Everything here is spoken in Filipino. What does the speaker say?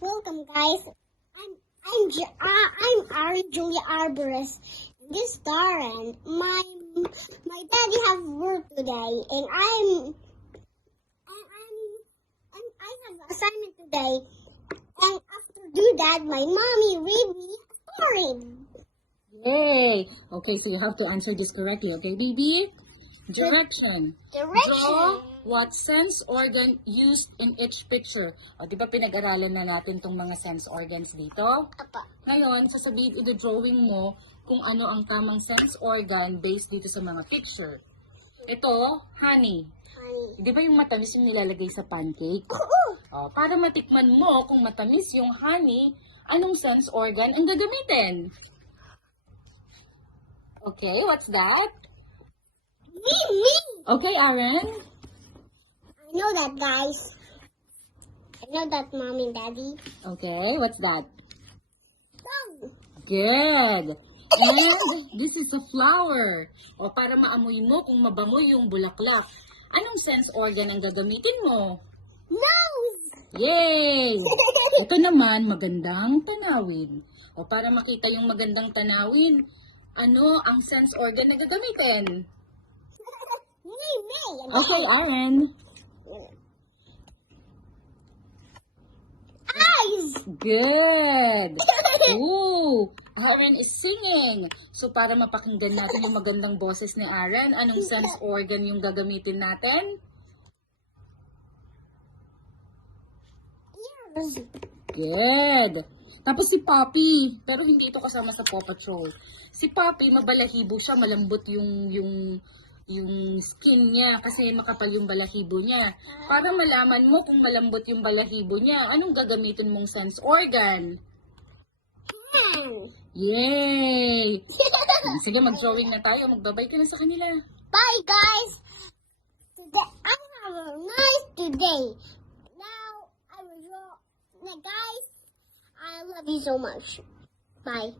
Welcome, guys. I'm Ari Julia Arboris. This Darren. My daddy have work today, and I have assignment today. And after do that, my mommy read me a story. Yay! Okay, so you have to answer this correctly, okay, baby? Direction. Draw what sense organ used in each picture. O, di ba pinag-aralan na natin tong mga sense organs dito? Apa. Ngayon, sasabihin i-drawing mo kung ano ang tamang sense organ based dito sa mga picture. Ito, honey. Honey. Di ba yung matamis yung nilalagay sa pancake? O, para matikman mo kung matamis yung honey, anong sense organ ang gagamitin? Okay, what's that? Me. Okay, Aaron. I know that, guys. I know that, mom and daddy. Okay, what's that? Oh. Good. And this is a flower. O para maamoy mo kung mabango yung bulaklak. Anong sense organ ang gagamitin mo? Nose. Yay! Ito naman, magandang tanawin. O para makita yung magandang tanawin, ano ang sense organ na gagamitin? Me. Okay, Aaron. Eyes. Good. Ooh, Aaron is singing. So para mapakinggan natin yung magandang boses ni Aaron, anong sense organ yung gagamitin natin? Ears. Good. Tapos si Poppy, pero hindi ito kasama sa Paw Patrol. Si Poppy, mabalahibo siya, malambot yung skin niya kasi makapal yung balahibo niya. Para malaman mo kung malambot yung balahibo niya, anong gagamitin mong sense organ? Hand. Yay! Sige, mag-drawing na tayo. Magbabay ka na sa kanila. Bye, guys. Today I have a nice day. Now I will draw. Now, guys, I love you so much. Bye.